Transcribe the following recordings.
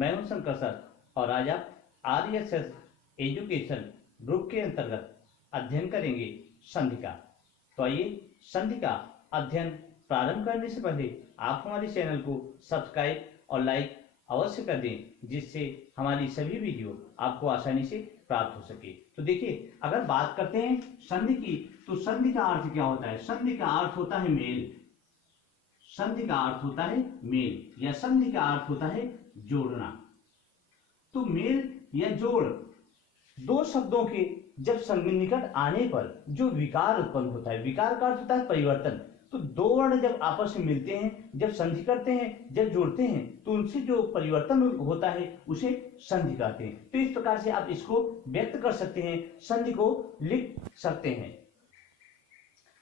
मैं हूं शंकर सर और आज आप आरएसएस एजुकेशन ग्रुप के अंतर्गत अध्ययन करेंगे संधि का। तो आइए संधि का अध्ययन प्रारंभ करने से पहले आप हमारे चैनल को सब्सक्राइब और लाइक अवश्य कर दें, जिससे हमारी सभी वीडियो आपको आसानी से प्राप्त हो सके। तो देखिए, अगर बात करते हैं संधि की, तो संधि का अर्थ क्या होता है? संधि का अर्थ होता है मेल। संधि का अर्थ होता है मेल या संधि का अर्थ होता है जोड़ना। तो मेल या जोड़ दो शब्दों के जब संनिकट आने पर जो विकार उत्पन्न होता है, विकार का अर्थ होता है परिवर्तन। तो दो वर्ण जब आपस में मिलते हैं, जब संधि करते हैं, जब जोड़ते हैं, तो उनसे जो परिवर्तन होता है उसे संधि कहते हैं। तो इस प्रकार से आप इसको व्यक्त कर सकते हैं, संधि को लिख सकते हैं।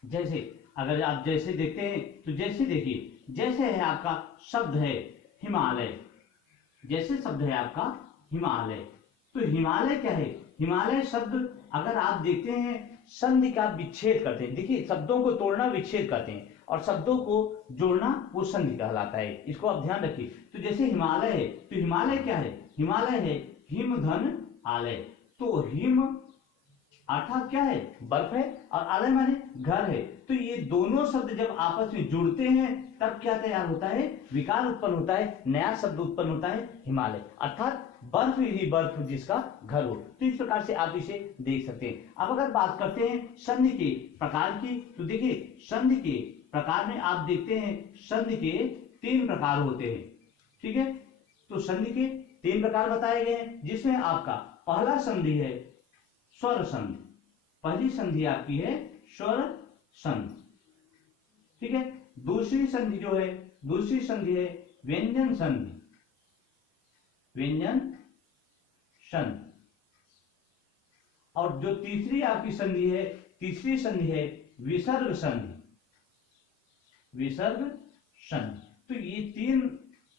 जैसे अगर आप जैसे देखते हैं, तो जैसे देखिए, जैसे है आपका शब्द है हिमालय, जैसे शब्द है आपका हिमालय। तो हिमालय क्या है? हिमालय शब्द अगर आप देखते हैं संधि का विच्छेद करते हैं। देखिए, शब्दों को तोड़ना विच्छेद करते हैं और शब्दों को जोड़ना वो संधि कहलाता है। इसको आप ध्यान रखिए। तो जैसे हिमालय है, तो हिमालय क्या है? हिमालय है हिम धन आलय। तो हिम अर्थात क्या है? बर्फ है, और आलय माने घर है। तो ये दोनों शब्द जब आपस में जुड़ते हैं तब क्या तैयार होता है? विकार उत्पन्न होता है, नया शब्द उत्पन्न होता है हिमालय, अर्थात बर्फ ही बर्फ जिसका घर हो। तो इस प्रकार से आप इसे देख सकते हैं। अब अगर बात करते हैं संधि के प्रकार की, तो देखिए संधि के प्रकार में आप देखते हैं संधि के 3 प्रकार होते हैं। ठीक है, तो संधि के 3 प्रकार बताए गए हैं, जिसमें आपका पहला संधि है स्वर संधि। पहली संधि आपकी है स्वर संधि। ठीक है, दूसरी संधि जो है, दूसरी संधि है व्यंजन संधि। व्यंजन संधि। और जो तीसरी आपकी संधि है, तीसरी संधि है विसर्ग संधि। विसर्ग संधि। तो ये 3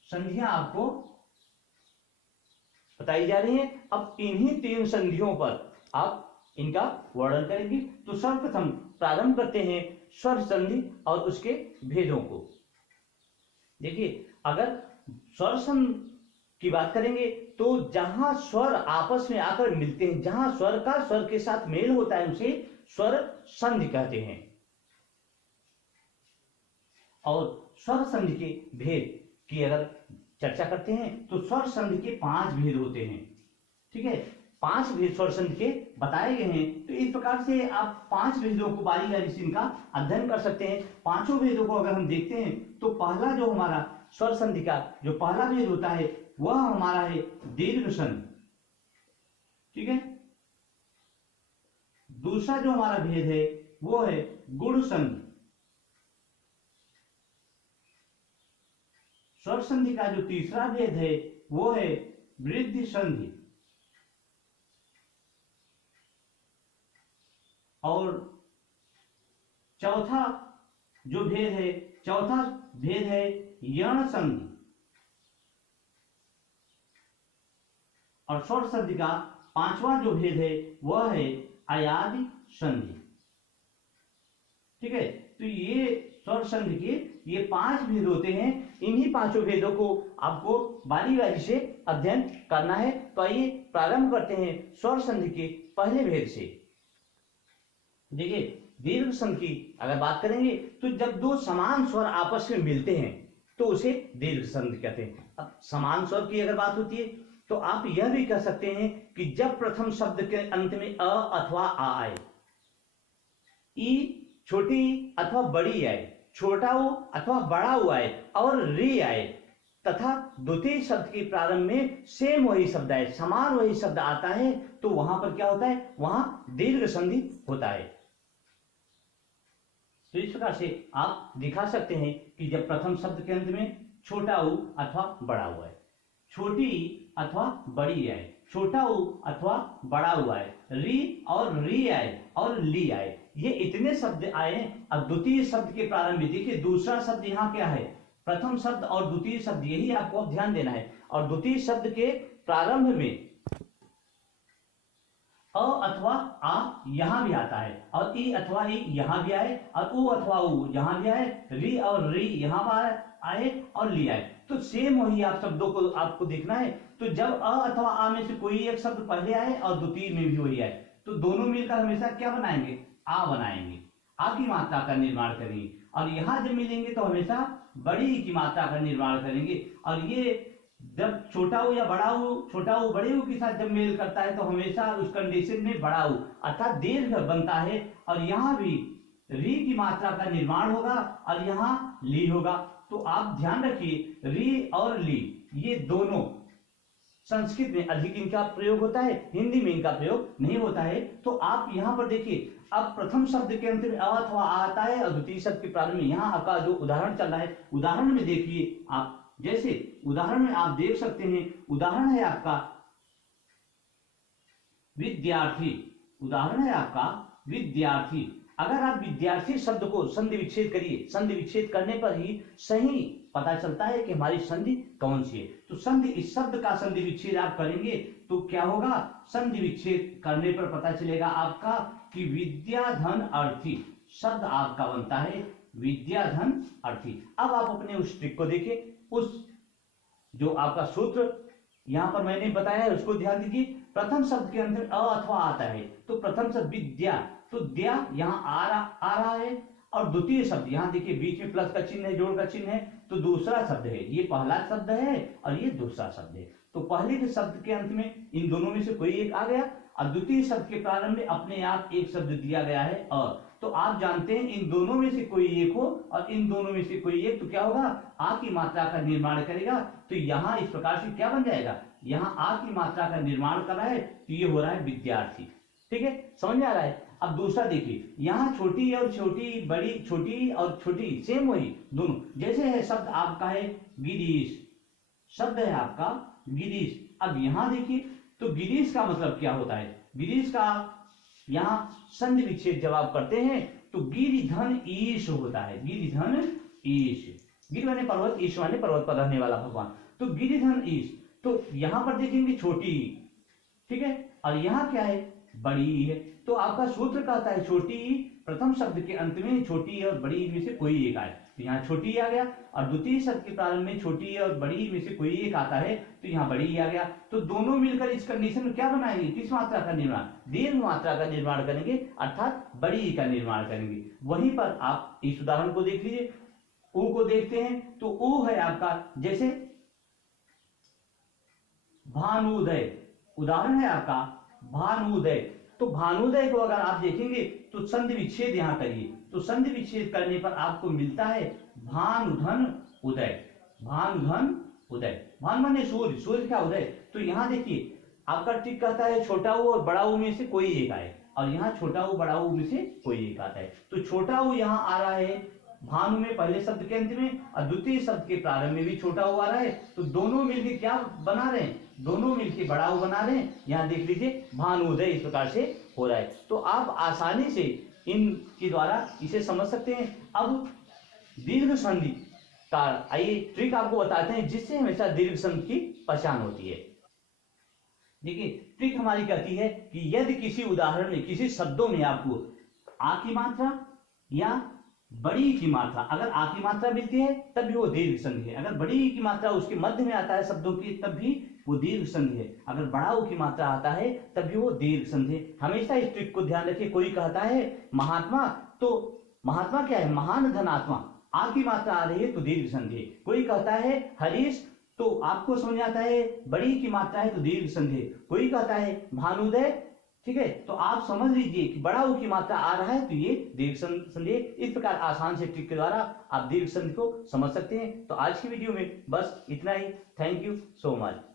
संधियां आपको बताई जा रही हैं। अब इन्हीं 3 संधियों पर आप इनका वर्णन करेंगे। तो सर्वप्रथम प्रारंभ करते हैं स्वर संधि और उसके भेदों को। देखिए, अगर स्वर संधि की बात करेंगे तो जहां स्वर आपस में आकर मिलते हैं, जहां स्वर का स्वर के साथ मेल होता है, उसे स्वर संधि कहते हैं। और स्वर संधि के भेद की अगर चर्चा करते हैं तो स्वर संधि के 5 भेद होते हैं। ठीक है, 5 भेद स्वर संधि के बताए गए हैं। तो इस प्रकार से आप 5 भेदों को बारी बारी से इनका अध्ययन कर सकते हैं। 5 भेदों को अगर हम देखते हैं तो पहला जो हमारा स्वर संधि का जो पहला भेद होता है वह हमारा है दीर्घ संधि। ठीक है, दूसरा जो हमारा भेद है वो है गुण संधि। स्वर संधि का जो तीसरा भेद है वो है वृद्धि संधि। और चौथा जो भेद है, चौथा भेद है यण संधि। और स्वर संधि का 5वां जो भेद है वह है अयादि संधि। ठीक है, तो ये स्वर संधि के ये 5 भेद होते हैं। इन्हीं 5 भेदों को आपको बारी बारी से अध्ययन करना है। तो आइए प्रारंभ करते हैं स्वर संधि के पहले भेद से। देखिए, दीर्घ संधि की अगर बात करेंगे तो जब 2 समान स्वर आपस में मिलते हैं तो उसे दीर्घ संधि कहते हैं। अब समान स्वर की अगर बात होती है तो आप यह भी कह सकते हैं कि जब प्रथम शब्द के अंत में अ अथवा आ आए, ई छोटी अथवा बड़ी आए, छोटा उ अथवा बड़ा उ आए और री आए, तथा द्वितीय शब्द के प्रारंभ में सेम वही शब्द आए, समान वही शब्द आता है, तो वहां पर क्या होता है? वहां दीर्घ संधि होता है। तो इस प्रकार से आप दिखा सकते हैं कि जब प्रथम शब्द के अंत में छोटा उ अथवा बड़ा उ आए, छोटी अथवा बड़ी आए, छोटा उ अथवा बड़ा उ आए, री और री आए और ली आए, ये इतने शब्द आए। अब द्वितीय शब्द के प्रारंभ में देखिए, दूसरा शब्द यहाँ क्या है? प्रथम शब्द और द्वितीय शब्द, यही आपको ध्यान देना है। और द्वितीय शब्द के प्रारंभ में अ अथवा आ यहाँ भी आता है और ई अथवा ई यहाँ भी आए और ऊ अथवा ऊ यहाँ भी आए, री और री यहाँ आए और ली आए। तो सेम वही आप शब्दों को आपको देखना है। तो जब अ अथवा आ में से कोई एक शब्द पहले आए और द्वितीय में भी वही आए तो दोनों मिलकर हमेशा क्या बनाएंगे, आ बनाएंगे, आ की मात्रा का निर्माण करेंगे। और यहाँ जब मिलेंगे तो हमेशा बड़ी की मात्रा का निर्माण करेंगे। और ये जब छोटा ऊ या बड़ा ऊ, छोटा ऊ बड़े ऊ के साथ जब मेल करता है तो हमेशा उस कंडीशन में बड़ा ऊ अर्थात दीर्घ बनता है। और यहाँ भी री की मात्रा का निर्माण होगा और यहाँ ली होगा। तो आप ध्यान रखिए री और ली ये दोनों संस्कृत में अधिक इनका प्रयोग होता है, हिंदी में इनका प्रयोग नहीं होता है। तो आप यहाँ पर देखिए अब प्रथम शब्द के अंत में अ अथवा आ आता है और द्वितीय शब्द के प्रारंभ में यहाँ आपका जो उदाहरण चल रहा है, उदाहरण में देखिए आप, जैसे उदाहरण में आप देख सकते हैं, उदाहरण है आपका विद्यार्थी, उदाहरण है आपका विद्यार्थी। अगर आप विद्यार्थी शब्द को संधि विच्छेद करिए, संधि विच्छेद करने पर ही सही पता चलता है कि हमारी संधि कौन सी है। तो संधि, इस शब्द का संधि विच्छेद आप करेंगे तो क्या होगा, संधि विच्छेद करने पर पता चलेगा आपका कि विद्याधन अर्थी शब्द आपका बनता है विद्याधन अर्थी। अब आप अपने उस ट्रिक को देखिए, उस जो आपका सूत्र यहां पर मैंने बताया है उसको ध्यान दीजिए। प्रथम शब्द के अंदर अ अथवा आता है तो प्रथम शब्द विद्या, तो द्या यहाँ आ रहा है और द्वितीय शब्द यहाँ देखिए बीच में प्लस का चिन्ह है, जोड़ का चिन्ह है, तो दूसरा शब्द है, ये पहला शब्द है और ये दूसरा शब्द है। तो पहले के शब्द के अंत में इन दोनों में से कोई एक आ गया और द्वितीय शब्द के प्रारंभ में अपने आप एक शब्द दिया गया है अ। तो आप जानते हैं इन दोनों में से कोई एक हो और इन दोनों में से कोई एक, तो क्या होगा, आ की मात्रा का निर्माण करेगा। तो यहाँ इस प्रकार से क्या बन जाएगा, यहाँ आ की मात्रा का निर्माण कर रहा है तो ये हो रहा है विद्यार्थी। ठीक है, समझ में आ रहा है। अब दूसरा देखिए, यहाँ छोटी और छोटी, बड़ी, छोटी और छोटी सेम वही दोनों, जैसे है शब्द आपका है गिरीश, शब्द है आपका गिरीश। अब यहाँ देखिए तो गिरीश का मतलब क्या होता है, गिरीश का यहाँ संधि विच्छेद जब आप करते हैं तो गिरिधन ईश होता है, गिरिधन ईश, गिर माने पर्वत, ईश माने पर्वत पर रहने वाला भगवान, तो गिरिधन ईश। तो यहाँ पर देखेंगे छोटी, ठीक है, और यहाँ क्या है, बड़ी है। तो आपका सूत्र कहता है छोटी, प्रथम शब्द के अंत में छोटी और बड़ी में से कोई एक आए, तो यहाँ छोटी आ गया, और द्वितीय शब्द के प्रारंभ में छोटी और बड़ी में से कोई एक आता है तो यहाँ बड़ी आ गया। तो दोनों मिलकर इस कंडीशन में क्या बनाएंगे, किस मात्रा का निर्माण, दीर्घ मात्रा का निर्माण करेंगे, अर्थात बड़ी का निर्माण करेंगे। वहीं पर आप इस उदाहरण को देख लीजिए, ऊ को देखते हैं तो ऊ है आपका जैसे भानुदय, उदाहरण है आपका भानुदय। तो भानुदय को अगर आप देखेंगे तो संधि विच्छेद यहां करिए, तो संधि विच्छेद करने पर आपको मिलता है भानुधन उदय, भानुधन उदय, भान माने सूर्य, सूर्य का उदय। तो यहां देखिए आपका ट्रिक कहता है छोटा ऊ और बड़ा ऊ में से कोई एक आए, और यहाँ छोटा ऊ बड़ा ऊ में से कोई एक आता है। तो छोटा ऊ यहाँ आ रहा है भानु में पहले शब्द के अंत में, और द्वितीय शब्द के प्रारंभ में भी छोटा ऊ आ रहा है, तो दोनों मिलके क्या बना रहे हैं, दोनों मिलके बड़ा ऊ बना रहे हैं। यहाँ देख लीजिए भानुदय इस प्रकार से हो रहा है। तो आप आसानी से इनके द्वारा इसे समझ सकते हैं। अब दीर्घ संधि का आइए ट्रिक आपको बताते हैं जिससे हमेशा दीर्घ संधि की पहचान होती है। देखिए ट्रिक हमारी कहती है कि यदि किसी उदाहरण में, किसी शब्दों में आपको आ की मात्रा या बड़ी की मात्रा, अगर आ की मात्रा मिलती है तब भी वो दीर्घ संधि है, अगर बड़ी की मात्रा उसके मध्य में आता है शब्दों की तब भी वो दीर्घ संधि है, अगर बड़ा ऊ की मात्रा आता है तब भी वो दीर्घ संधि है। हमेशा इस ट्रिक को ध्यान रखिए। कोई कहता है महात्मा, तो महात्मा क्या है, महान धनात्मा, आ की मात्रा आ रही है तो दीर्घ संधि है। कोई कहता है हरीश, तो आपको समझ आता है बड़ी की मात्रा है तो दीर्घ संधि है। कोई कहता है भानुदय, ठीक है, तो आप समझ लीजिए कि बड़ा ऊ की मात्रा आ रहा है तो ये दीर्घ संधि है। इस प्रकार आसान से ट्रिक के द्वारा आप दीर्घ संधि को समझ सकते हैं। तो आज की वीडियो में बस इतना ही। Thank you so much.